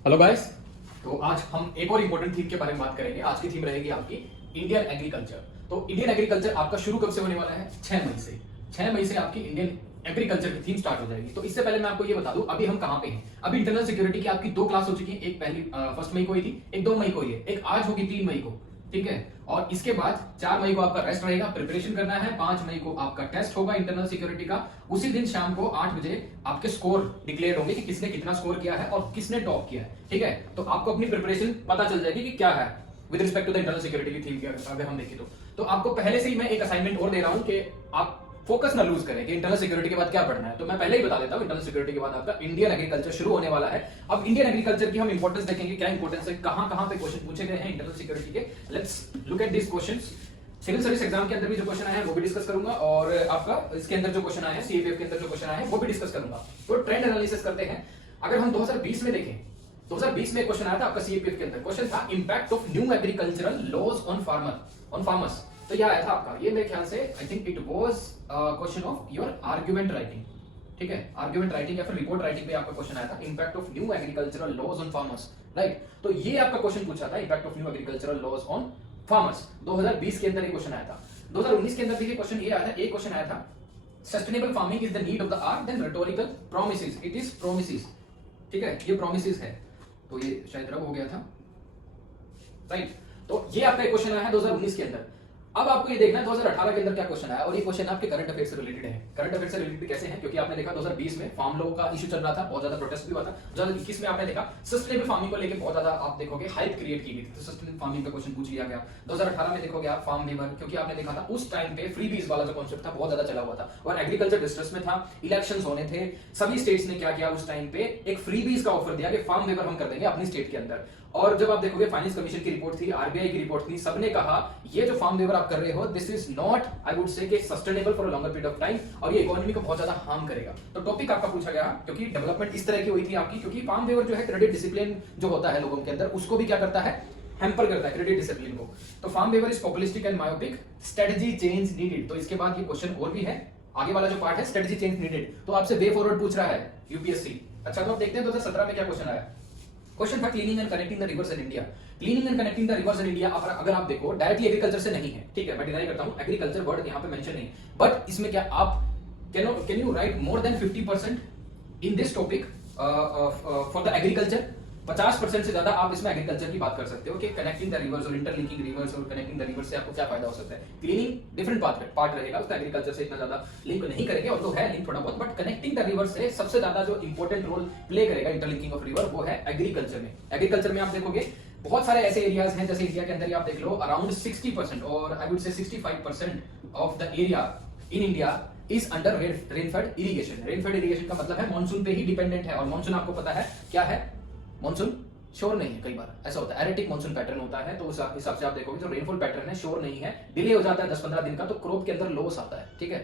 Hello guys. तो आज हम एक और इंपॉर्टेंट थीम के बारे में बात करेंगे। आज की थीम रहेगी आपकी इंडियन एग्रीकल्चर। तो इंडियन एग्रीकल्चर आपका शुरू कब से होने वाला है? 6 मई से। 6 मई से आपकी इंडियन एग्रीकल्चर की थीम स्टार्ट हो जाएगी। तो इससे पहले मैं आपको ये बता दूं अभी हम कहां पे हैं। अभी इंटरनल सिक्योरिटी की आपकी 2 क्लास हो चुकी है। एक पहली 1 मई को हुई थी, एक 2 मई को हुई है, एक आज होगी 3 मई को। ठीक है। और इसके बाद 4 मई को आपका रेस्ट रहेगा, प्रिपरेशन करना है। 5 मई को आपका टेस्ट होगा इंटरनल सिक्योरिटी का। उसी दिन शाम को 8 बजे आपके स्कोर डिक्लेयर होंगे कि किसने कितना स्कोर किया है और किसने टॉप किया है। ठीक है। तो आपको अपनी प्रिपरेशन पता चल जाएगी कि क्या है with respect to the internal security की थीम की अगर हम देखें तो आपको पहले से ही मैं एक असाइनमेंट और दे रहा हूं कि आप फोकस ना लूज करें कि इंटरनल सिक्योरिटी के बाद क्या पढ़ना है। तो मैं पहले ही बता देता हूं, इंटरनल सिक्योरिटी के बाद आपका इंडियन एग्रीकल्चर शुरू होने वाला है। अब इंडियन एग्रीकल्चर की हम इंपॉर्टेंस देखेंगे, क्या इंपॉर्टेंस है, कहां पे क्वेश्चन पूछे गए हैं इंटरनल सिक्योरिटी के। Let's look at this questions. Civil service exam के अंदर भी जो क्वेश्चन आए हैं वो भी डिस्कस करूंगा, और आपका इसके अंदर जो क्वेश्चन आए हैं सीएपीएफ के अंदर जो क्वेश्चन आए हैं वो भी डिस्कस करूंगा। तो ट्रेंड एनालिसिस करते हैं। अगर हम 2020 में देखें, 2020 में क्वेश्चन आया था आपका सीएपीएफ के अंदर। क्वेश्चन था impact of new agricultural laws on farmers. तो यह आया था आपका, ये मेरे ख्याल से I think it was question of your argument writing. ठीक है, आर्गुमेंट राइटिंग या फिर रिपोर्ट राइटिंग पे आपका क्वेश्चन आया था impact of new agricultural laws on farmers. Right. तो ये आपका क्वेश्चन पूछा था impact of new agricultural laws on farmers. 2020 के अंदर ये क्वेश्चन आया था। 2019 के अंदर भी ये क्वेश्चन ये आया था। एक क्वेश्चन आया था sustainable farming is the need of the hour, than rhetorical promises, it is promises. ठीक है, ये प्रोमिसेस है, तो ये शायद रब हो गया था। राइट। तो ये आपका एक क्वेश्चन आया है 2019 के अंदर। अब आपको ये देखना है 2018 के अंदर क्या क्वेश्चन आया, और ये क्वेश्चन आपके करंट अफेयर से रिलेटेड है। करंट अफेयर से रिलेटेड कैसे है, क्योंकि आपने देखा 2020 में फार्म लॉ का इशू चल रहा था, बहुत ज्यादा प्रोटेस्ट भी हुआ था। 2021 में आपने देखा सस्टेनेबल फार्मिंग को लेकर बहुत ज्यादा आप देखोगे हाइप क्रिएट की गई थी, तो सस्टेनेबल फार्मिंग का क्वेश्चन पूछ लिया गया। 2018 में देखोगे आप फार्म वेवर, क्योंकि आपने देखा था उस टाइम पे फ्री बीज वाला जो कॉन्सेप्ट था बहुत ज्यादा चला हुआ था और एग्रीकल्चर डिस्ट्रेस में था, इलेक्शंस होने थे। सभी स्टेट्स ने क्या किया उस टाइम पे, एक फ्री बीज का ऑफर दिया कि फार्म वेवर हम कर देंगे अपनी स्टेट के अंदर। और जब आप देखोगे फाइनेंस कमीशन की रिपोर्ट थी, आरबीआई की रिपोर्ट थी, सबने कहा ये जो फार्म वेवर आप कर रहे हो this is not I would से sustainable for a longer period of time, और ये इकोनॉमी को बहुत ज्यादा हार्म करेगा। तो टॉपिक आपका पूछा गया क्योंकि डेवलपमेंट इस तरह की हुई थी आपकी, क्योंकि फार्म वेवर जो है क्रेडिट डिसिप्लिन जो होता है लोगों के अंदर उसको भी क्या करता है, हैम्पर करता है क्रेडिट डिसिप्लिन को। तो farm waiver is populistic and myopic, strategy change needed. तो इसके बाद ये क्वेश्चन और भी है, आगे वाला जो पार्ट है स्ट्रेटजी चेंज नीडेड, तो आपसे वे फॉरवर्ड पूछ रहा है यूपीएससी। अच्छा, तो आप देखते हैं 2017 में क्या क्वेश्चन आया। क्वेश्चन था cleaning and connecting the reverse in India. Cleaning and connecting the reverse in India अगर आप देखो डायरेक्टली एग्रीकल्चर से नहीं है। ठीक है, मैं डिनाई करता हूं, एग्रीकल्चर वर्ड यहां पे मेंशन नहीं, बट इसमें क्या आप can you right more than 50% in this topic for the agriculture. 50% से ज्यादा आप इसमें एग्रीकल्चर की बात कर सकते हो कि कनेक्टिंग द रिवर्स और इंटरलिंकिंग रिवर्स और कनेक्टिंग द रिवर्स से आपको क्या फायदा हो सकता है। क्लीनिंग डिफरेंट पार्ट रहेगा उसका, एग्रीकल्चर से इतना ज्यादा लिंक नहीं करेंगे, और तो है लिंक थोड़ा बहुत, बट कनेक्टिंग द रिवर्स से सबसे ज्यादा जो इंपॉर्टेंट रोल प्ले करेगा इंटरलिंकिंग ऑफ रिवर वो है एग्रीकल्चर में। एग्रीकल्चर में आप देखोगे बहुत सारे ऐसे एरियाज हैं, जैसे इंडिया के अंदर आप देख लो अराउंड 60% और आई वुड से 65% of the area in India is under rainfed irrigation. Rainfed irrigation का मतलब है मानसून पे ही डिपेंडेंट है, और मानसून आपको पता है क्या है, मानसून श्योर नहीं है। कई बार ऐसा होता है, एरेटिक मानसून पैटर्न होता है, तो उस हिसाब से आप देखोगे जो रेनफॉल पैटर्न है श्योर नहीं है, डिले हो जाता है 10-15 दिन का, तो क्रॉप के अंदर लॉस आता है। ठीक है,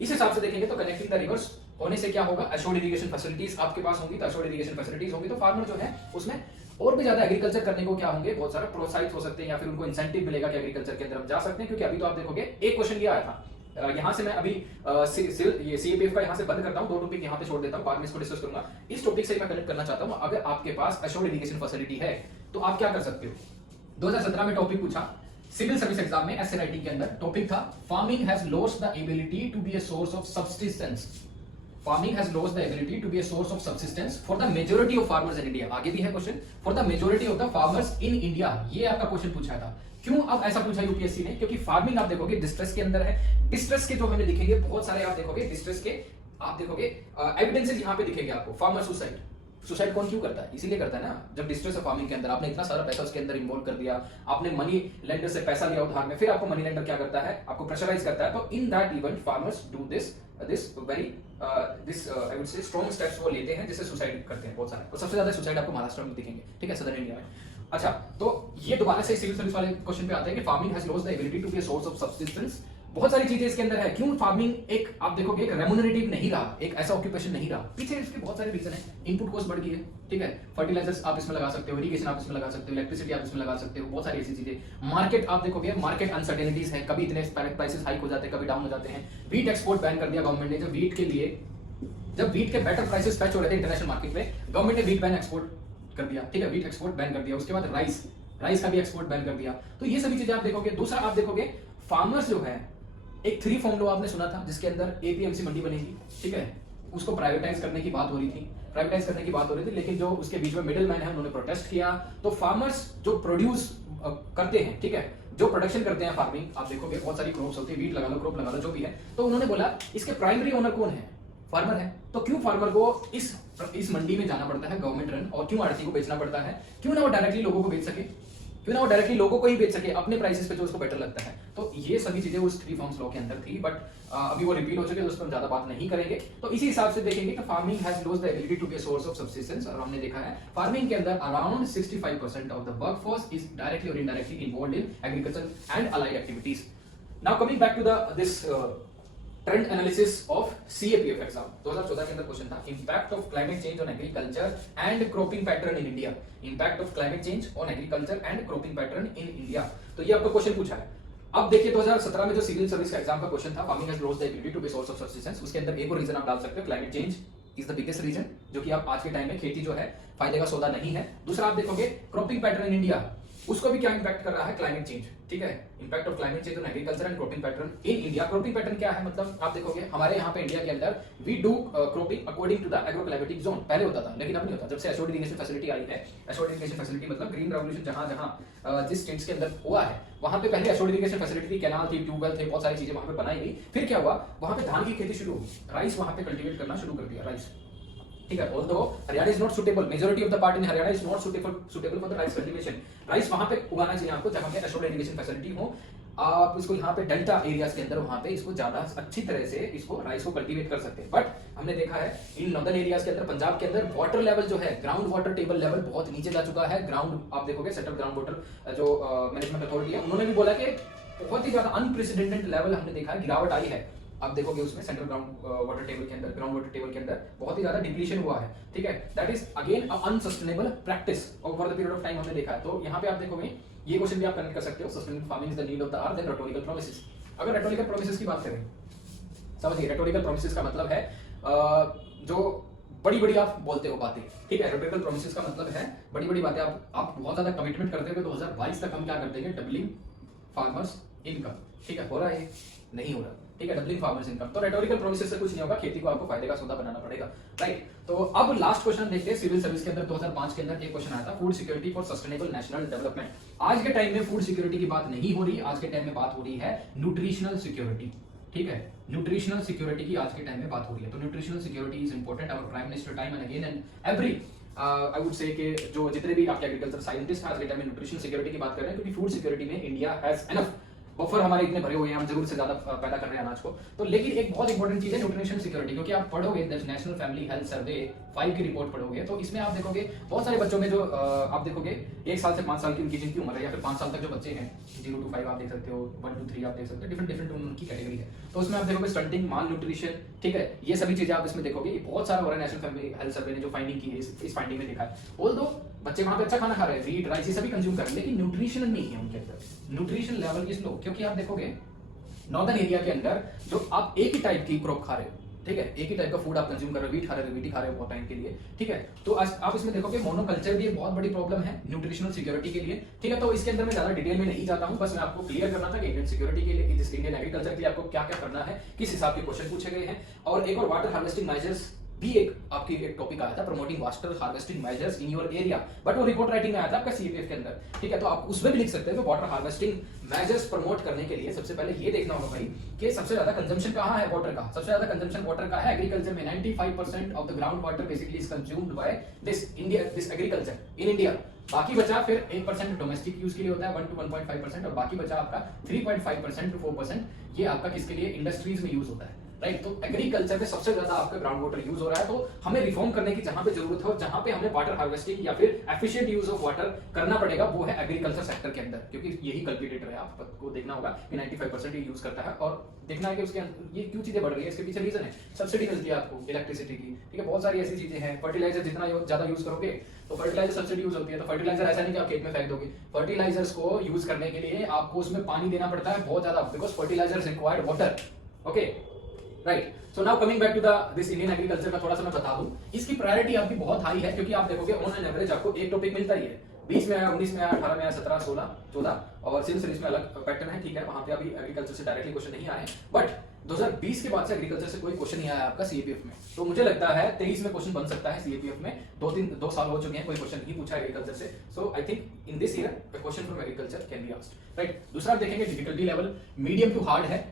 इस हिसाब से देखेंगे तो कनेक्टिंग द रिवर्स होने से क्या होगा, एश्योर्ड इरिगेशन फैसिलिटीज आपके पास होंगी। तो एश्योर्ड इरिगेशन फैसिलिटीज होंगी तो फार्मर जो है उसमें और भी ज्यादा एग्रीकल्चर करने को क्या होंगे, बहुत सारे प्रोत्साहित हो सकते हैं, या फिर उनको इंसेंटिव मिलेगा कि एग्रीकल्चर के अंदर हम जा सकते हैं। क्योंकि अभी तो आप देखोगे एक क्वेश्चन ये आया था, यहां से मैं अभी ये सीएपीएफ का यहां से बंद करता हूं, 2 टॉपिक यहां पे छोड़ देता हूं, बाद में इसको डिस्कस करूंगा। इस टॉपिक से मैं कनेक्ट करना चाहता हूं, अगर आपके पास एश्योर्ड इरिगेशन फैसिलिटी है तो आप क्या कर सकते हो। 2017 में टॉपिक पूछा सिविल सर्विस एग्जाम में एसए राइटिंग के अंदर, टॉपिक था farming has lost the ability to be a source of subsistence. Farming has lost the ability to be a source of subsistence for the majority of farmers in India. आगे भी है question, for the majority of the farmers in India, ये आपका question पूछा था। क्यों अब ऐसा पूछा यूपीएससी ने, क्योंकि फार्मिंग आप देखोगे डिस्ट्रेस के अंदर है। डिस्ट्रेस के जो हमें दिखेंगे बहुत सारे, आप देखोगे डिस्ट्रेस के, आप देखोगे एविडेंसेस यहां पे दिखेंगे आपको। फार्मर सुसाइड, सुसाइड कौन क्यों करता है, इसीलिए करता है ना, जब डिस्ट्रेस है फार्मिंग के अंदर, आपने इतना सारा पैसा उसके अंदर इन्वॉल्व कर दिया, आपने मनी लेंडर से पैसा लिया उधार में, फिर आपको मनी लेंडर क्या करता है, आपको प्रेशराइज करता है। तो in that event farmers do this very I would से स्ट्रॉन्ग स्टेप्स वो लेते हैं जिससे सुसाइड करते हैं बहुत सारे, और सबसे ज्यादा सुसाइड आपको महाराष्ट्र में दिखेंगे। ठीक है, सदर्न इंडिया में। अच्छा, तो ये दोबारा से सिविल सर्विस वाले क्वेश्चन पे आते हैं कि farming has lost the ability to be a source of subsistence. बहुत सारी चीजें इसके अंदर है, क्यों फार्मिंग एक आप देखोगे एक रेम्यूनरेटिव नहीं रहा, एक ऐसा ऑक्यूपेशन नहीं रहा। पीछे इसके बहुत सारे रीजन है, इनपुट कॉस्ट बढ़ गई है। ठीक है, फर्टिलाइजर्स आप इसमें लगा सकते हो, इरिगेशन आप इसमें लगा सकते हो, इलेक्ट्रिसिटी आप इसमें लगा सकते हो, बहुत सारी ऐसी चीजें। मार्केट आप देखोगे, मार्केट अनसर्टेनिटीज है, कभी इतने प्राइसेस हाइक हो जाते हैं, कभी डाउन हो जाते हैं। वीट एक्सपोर्ट बैन कर दिया गवर्नमेंट ने, जब वीट के बेटर प्राइसेस फेच हो रहे थे इंटरनेशनल मार्केट में, गवर्नमेंट ने वीट बैन एक्सपोर्ट कर दिया, ठीक है, वीट एक्सपोर्ट बैन कर दिया। उसके बाद राइस का भी एक्सपोर्ट बैन कर दिया। तो ये सभी चीजें आप देखोगे। दूसरा आप देखोगे फार्मर्स जो है, एक 3 फॉर्म लॉ आपने सुना था जिसके अंदर एपीएमसी मंडी बनेगी, ठीक है, उसको प्राइवेटाइज करने की बात हो रही थी, लेकिन जो उसके बीच में मिडिल मैन है उन्होंने प्रोटेस्ट किया। तो फार्मर्स जो प्रोड्यूस करते हैं, ठीक है, जो प्रोडक्शन करते हैं फार्मिंग, आप देखोगे बहुत सारी क्रॉप्स होती है, वीट लगा लो, क्रॉप लगा लो, जो भी है, तो उन्होंने बोला इसके प्राइमरी ओनर कौन है? फार्मर है। तो क्यों फार्मर को इस मंडी में जाना पड़ता है गवर्नमेंट रन, और क्यों आड़ती को बेचना पड़ता है? क्यों ना वो डायरेक्टली लोगों को बेच सके, क्यों ना वो डायरेक्टली लोगों को ही बेच सके अपने प्राइसेस पे जो उसको बेटर लगता है। तो ये सभी चीजें उस 3 फॉर्म्स लॉ के अंदर थी, बट अभी वो रिपीट हो चुके, तो उस पर हम ज्यादा बात नहीं करेंगे। तो इसी हिसाब से देखेंगे कि farming has lost the ability to be a source of subsistence, और हमने देखा है फार्मिंग के अंदर around 65% of the workforce is directly और indirectly involved in agriculture and allied activities. Now coming back to this trend analysis of CAPF exam 2014 के अंदर question था, impact of climate change on agriculture and cropping pattern in India. Impact of climate change on agriculture and cropping pattern in India, तो ये आपको question पूछा है। अब देखिए 2017 में जो सिविल सर्विस का एग्जाम का क्वेश्चन था, farming has lost the ability to be source of subsistence, उसके अंदर एक और रीजन आप डाल सकते हो, climate change is the biggest reason, जो कि आप आज के टाइम में खेती जो है फायदे का सौदा नहीं है। दूसरा आप देखोगे क्रॉपिंग पैटर्न इन इंडिया, उसको भी क्या इंपैक्ट कर रहा है? क्लाइमेट चेंज, ठीक है, impact of climate change on agriculture and cropping pattern in India. Cropping pattern क्या है? मतलब आप देखोगे हमारे यहाँ पे इंडिया के अंदर we do cropping according to the agro climatic zone, पहले होता था लेकिन अब नहीं होता। जब से एश्योर्ड इरिगेशन फैसिलिटी आई है, एश्योर्ड इरिगेशन फैसिलिटी मतलब ग्रीन रेवोल्यूशन जहां जहां जिस स्टेट्स के अंदर हुआ है, वहां पे पहले एश्योर्ड इरिगेशन फैसिलिटी थी, कैनाल थी, ट्यूबवेल थे, बहुत सारी चीजें वहां पे बनाई गई। फिर क्या हुआ, वहां पे धान की खेती शुरू हुई, राइस वहां पे कल्टीवेट करना शुरू कर दिया, राइस, ठीक है। Although Haryana is not suitable, majority of the part in Haryana is not suitable for the rice cultivation. Rice वहां पे उगाना चाहिए आपको जहां पे एश्योर्ड इरिगेशन फैसिलिटी हो। आप इसको यहाँ पे डेल्टा एरियाज के अंदर वहां पे इसको ज्यादा अच्छी तरह से इसको राइस को कल्टीवेट कर सकते हैं। बट हमने देखा है इन नॉर्दर्न एरियाज के अंदर, पंजाब के अंदर वाटर लेवल जो है, ग्राउंड वाटर टेबल लेवल बहुत नीचे जा चुका है। ग्राउंड आप देखोगे सेंट्रल ग्राउंड वाटर जो मैनेजमेंट अथॉरिटी है, उन्होंने भी बोला कि बहुत ही ज्यादा अनप्रेसिडेंटेड लेवल हमने देखा है, गिरावट आई है। आप देखोगे उसमें सेंट्रल ग्राउंड वाटर टेबल के अंदर, ग्राउंड वाटर टेबल के अंदर बहुत ही ज्यादा डिप्लीशन हुआ है, ठीक है। That is again a unsustainable practice over the period of time, हमने देखा है। तो यहाँ पे आप देखोगे ये क्वेश्चन भी आप कनेक्ट कर सकते हो, sustainable farming is the need of the hour than rhetorical promises. अगर रेटोरिकल प्रोमिसेस की बात करें, समझिए रेटोरिकल प्रोमिसेस का मतलब है जो बड़ी बड़ी आप बोलते हो बातें, ठीक है। रेटोरिकल प्रोमिसेस का मतलब है बड़ी बड़ी बातें, आप बहुत ज्यादा कमिटमेंट करते हो। 2022 तक हम क्या करते हैं, डबलिंग फार्मर्स इनकम, ठीक है, हो रहा है? नहीं हो रहा, ठीक है, डबलिंग फार्मर्स इनकम। तो रेटोरिकल प्रोमिसेस से कुछ नहीं होगा, खेती को आपको फायदे का सौदा बनाना पड़ेगा, राइट। तो अब लास्ट क्वेश्चन देखते हैं सिविल सर्विस के अंदर 2005 के अंदर एक क्वेश्चन आया था, food security for sustainable national development. आज के टाइम में फूड सिक्योरिटी की बात नहीं हो रही, आज के टाइम में बात हो रही है न्यूट्रिशनल सिक्योरिटी, ठीक है, न्यूट्रिशनल सिक्योरिटी की आज के टाइम में बात हो रही है। तो nutritional security is important, our prime minister time and again and every I would say कि जो जितने भी आपके एग्रीकल्चर साइंटिस्ट आज के टाइम में न्यूट्रिशनल सिक्योरिटी की बात कर रहे हैं, क्योंकि फूड सिक्योरिटी में इंडिया हैज एनफ बफर, हमारे इतने भरे हुए हैं, हम जरूरत से ज्यादा पैदा कर रहे हैं अनाज को। तो लेकिन एक बहुत इंपॉर्टेंट चीज है न्यूट्रिशन सिक्योरिटी, क्योंकि आप पढ़ोगे नेशनल फैमिली हेल्थ सर्वे 5 की रिपोर्ट पढ़ोगे, तो इसमें आप देखोगे बहुत सारे बच्चों में जो आप देखोगे 1 साल से 5 साल की उनकी जिनकी उम्र है, या फिर 5 साल तक जो बच्चे हैं, 0 to 5 आप देख सकते हो, 1 to 3 आप देख सकते हो, डिफरेंट उनकी कैटेगरी है। तो उसमें आप देखोगे स्टंटिंग, माल न्यूट्रिशन, ठीक है, ये सभी चीजें आप इसमें देखोगे। ये बहुत सारा हो रहा है, नेशनल फैमिली हेल्थ सर्वे ने जो फाइंडिंग की है, इस फाइंडिंग में देखा है। ऑल्दो बच्चे वहां पे अच्छा खाना खा रहे हैं, वीट राइस ये सभी कंज्यूम कर रहे हैं, लेकिन न्यूट्रिशन नहीं है उनके अंदर, न्यूट्रिशन लेवल इज लो। क्योंकि आप देखोगे नॉर्दर्न एरिया के अंदर जो आप एक ही टाइप की क्रॉप खा रहे हो, ठीक है, एक ही टाइप का फूड आप कंज्यूम कर रहे हो, वीट खा रहे हो, वीट ही खा रहे हो बहुत टाइम के लिए, ठीक है। तो आप इसमें देखोगे मोनोकल्चर भी एक बहुत बड़ी प्रॉब्लम है न्यूट्रिशनल सिक्योरिटी के लिए, ठीक है। तो इसके अंदर मैं ज्यादा डिटेल में नहीं जाता हूं, बस मैं आपको क्लियर करना था कि इंडियन सिक्योरिटी के लिए, इंडियन एग्रीकल्चर के लिए आपको क्या क्या करना है, किस हिसाब के क्वेश्चन पूछे गए हैं। और एक और वाटर हार्वेस्टिंग मेजर्स भी एक आपकी एक टॉपिक आया था, promoting water harvesting measures in your area, but वो रिपोर्ट राइटिंग में आया था आपका सीपीएफ के अंदर, ठीक है। तो आप उसमें भी लिख सकते हैं कि वाटर हार्वेस्टिंग मेजर्स प्रमोट करने के लिए सबसे पहले ये देखना होगा भाई कि सबसे ज्यादा कंजम्पशन कहाँ है वाटर का, सबसे ज्यादा कंजम्पशन वाटर का है एग्रीकल्चर में। 95% of the ground water basically is consumed by this agriculture in India. बाकी बचा फिर 1% डोमेस्टिक यूज के लिए होता है, 1 to 1.5%, और बाकी बचा आपका 3.5% to 4% ये आपका किसके लिए, इंडस्ट्रीज में यूज होता है, राइट। तो एग्रीकल्चर में सबसे ज्यादा आपका ग्राउंड वाटर यूज हो रहा है। तो हमें रिफॉर्म करने की जहां पे जरूरत है और जहां पे हमें वाटर हार्वेस्टिंग या फिर एफिशिएंट यूज ऑफ वाटर करना पड़ेगा, वो है एग्रीकल्चर सेक्टर के अंदर, क्योंकि यही कल्पिटेटर है। आपको देखना होगा कि 95% ये यूज करता है, और देखना है कि उसके ये क्यों चीजें बढ़ रही है, इसके पीछे रीजन है सब्सिडी मिलती है आपको इलेक्ट्रिसिटी की, ठीक है, बहुत सारी ऐसी चीजें हैं। फर्टिलाइजर जितना ज्यादा यूज करोगे तो फर्टिलाइजर सब्सिडी यूज होती है। तो फर्टिलाइजर ऐसा नहीं कि आप खेत में फेंक दोगे, फर्टिलाइजर्स को यूज करने के लिए आपको उसमें पानी देना पड़ता है बहुत ज्यादा, because fertilisers required water, okay. Right. So now coming back to this Indian agriculture का थोड़ा सा मैं बता दूं, इसकी प्रायोरिटी आपकी बहुत हाई है, क्योंकि आप देखोगे ऑन एन एवरेज आपको एक टॉपिक मिलता ही है। 20 में आया, 19 में आया, 18 में आया, 17, 16, 14 और सिविल सर्विस में अलग पैटर्न है, ठीक है, वहां पे अभी एग्रीकल्चर से डायरेक्टली क्वेश्चन नहीं आए, बट 2020 के बाद से एग्रीकल्चर से कोई क्वेश्चन नहीं आया आपका सीएपीएफ में। तो मुझे लगता है 23 में क्वेश्चन बन सकता है सीएपीएफ में। 2 साल हो चुके हैं, कोई क्वेश्चन नहीं पूछा एग्रीकल्चर से। So I think in this year the question from agriculture can be asked, right. दूसरा आप देखेंगे difficulty level medium to hard है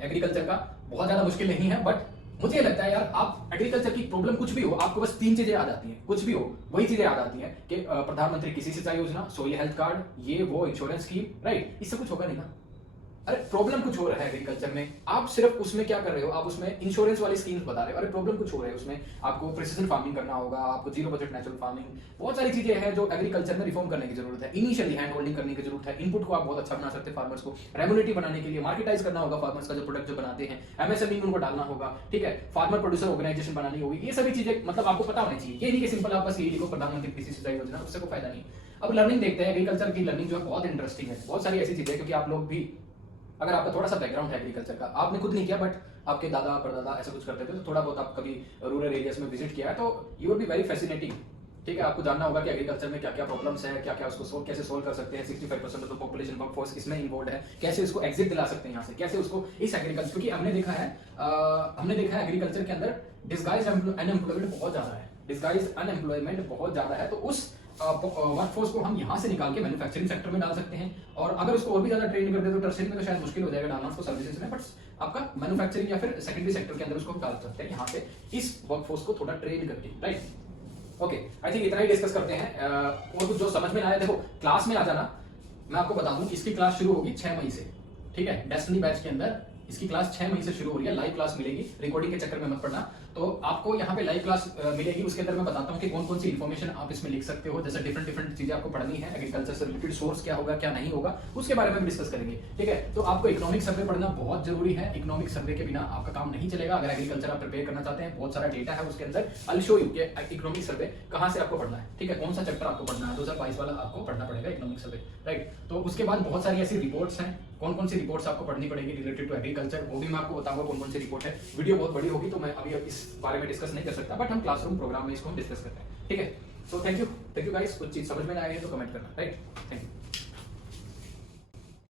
एग्रीकल्चर का, बहुत ज्यादा मुश्किल नहीं है, बट मुझे लगता है यार आप एग्रीकल्चर की प्रॉब्लम कुछ भी हो, आपको बस 3 चीजें याद आती हैं, कुछ भी हो वही चीजें याद आती हैं कि प्रधानमंत्री कृषि सिंचाई योजना, सोइल हेल्थ कार्ड, ये वो इंश्योरेंस स्कीम, राइट। इससे कुछ होगा नहीं ना। अरे प्रॉब्लम कुछ हो रहा है एग्रीकल्चर में, आप सिर्फ उसमें क्या कर रहे हो, आप उसमें इंश्योरेंस वाली स्कीम्स बता रहे हो। अरे प्रॉब्लम कुछ हो रहा है उसमें, आपको प्रिसिजन फार्मिंग करना होगा, आपको जीरो बजट नेचुरल फार्मिंग, बहुत सारी चीजें हैं जो एग्रीकल्चर में रिफॉर्म करने की जरूरत है। इनिशियली हैंड होल्डिंग करने की जरूरत है, इनपुट को आप बहुत अच्छा बना सकते हैं फार्मर्स को, रेमुनेटिव बनाने के लिए मार्केटाइज करना होगा फार्मर्स का जो प्रोडक्ट जो बनाते हैं, एमएसएमई में उनको डालना होगा, ठीक है, फार्मर प्रोड्यूसर ऑर्गेनाइजेशन बनानी होगी, ये सभी चीजें मतलब आपको पता होनी चाहिए। ये नहीं कि सिंपल आप बस ये लिखो प्रधानमंत्री कृषि सिंचाई योजना, उससे कोई फायदा नहीं। अब लर्निंग देखते हैं, एग्रीकल्चर की लर्निंग जो है बहुत इंटरेस्टिंग है, बहुत सारी ऐसी चीजें, क्योंकि आप लोग भी अगर आपका थोड़ा सा बैकग्राउंड है एग्रीकल्चर का, आपने खुद नहीं किया बट आपके दादा परदादा ऐसा कुछ करते थे, तो थोड़ा बहुत आप कभी रूरल एरियाज में विजिट किया है, तो you will be very fascinating, ठीक है। आपको जानना होगा कि एग्रीकल्चर में क्या क्या प्रॉब्लम्स है, क्या क्या उसको कैसे सोल्व कर सकते हैं। 65% ऑफ द पॉपुलेशन वर्कफोर्स इसमें इन्वॉल्व है, कैसे उसको एग्जिट दिला सकते हैं यहाँ से, कैसे उसको इस एग्रीकल्चर, क्योंकि हमने देखा है एग्रीकल्चर के अंदर डिस्गाइज अनएम्प्लॉयमेंट बहुत ज्यादा है, डिस्गाइज अनएम्प्लॉयमेंट बहुत ज्यादा है। तो उस वर्कफोर्स को हम यहाँ से निकाल के मैन्युफैक्चरिंग सेक्टर में डाल सकते हैं, और अगर उसको और भी ज्यादा ट्रेन कर दे तो टर्सरी में तो शायद मुश्किल हो जाएगा डालना उसको सर्विसेज में, बट आपका मैन्युफैक्चरिंग या फिर सेकेंडरी सेक्टर के अंदर उसको डाल सकते हैं यहाँ से, इस वर्कफोर्स को थोड़ा ट्रेन करके, राइट। ओके, आई थिंक इतना ही डिस्कस करते हैं। और कुछ जो समझ में आया, देखो क्लास में आ जाना, मैं आपको बता दूं इसकी क्लास शुरू होगी 6 मई से, ठीक है, डेस्टिनी बैच के अंदर इसकी क्लास 6 मई से शुरू हो रही है, लाइव क्लास मिलेगी, रिकॉर्डिंग के चक्कर में मत पड़ना। तो आपको यहाँ पे लाइव क्लास मिलेगी, उसके अंदर मैं बताता हूँ कि कौन कौन सी इन्फॉर्मेशन आप इसमें लिख सकते हो, जैसे डिफरेंट चीजें आपको पढ़नी है, एग्रीकल्चर से रिलेटेड सोर्स क्या होगा क्या नहीं होगा उसके बारे में भी डिस्कस करेंगे, ठीक है। तो आपको इकोनॉमिक सर्वे पढ़ना बहुत जरूरी है, इकोनॉमिक सर्वे के बिना आपका काम नहीं चलेगा। अगर एग्रीकल्चर आप प्रिपेयर करना चाहते हैं, बहुत सारा डेटा है उसके अंदर, आई विल शो यू कि इकोनॉमिक सर्वे कहाँ से आपको पढ़ना है, ठीक है, कौन सा चैप्टर आपको पढ़ना है, 2022 वाला आपको पढ़ना पड़ेगा इकोनॉमिक सर्वे, राइट। तो उसके बाद बहुत सारी ऐसी रिपोर्ट्स हैं, कौन कौन सी रिपोर्ट्स आपको पढ़नी पड़ेगी रिलेटेड टू एग्रीकल्चर, वो भी मैं आपको बताऊंगा कौन कौन सी रिपोर्ट है। वीडियो बहुत बड़ी होगी तो मैं अभी इस बारे में डिस्कस नहीं कर सकता, बट हम क्लासरूम प्रोग्राम में इसको डिस्कस करते हैं, ठीक है। सो थैंक यू गाइस, कुछ चीज समझ में ना आई है तो कमेंट करना, राइट। Thank you.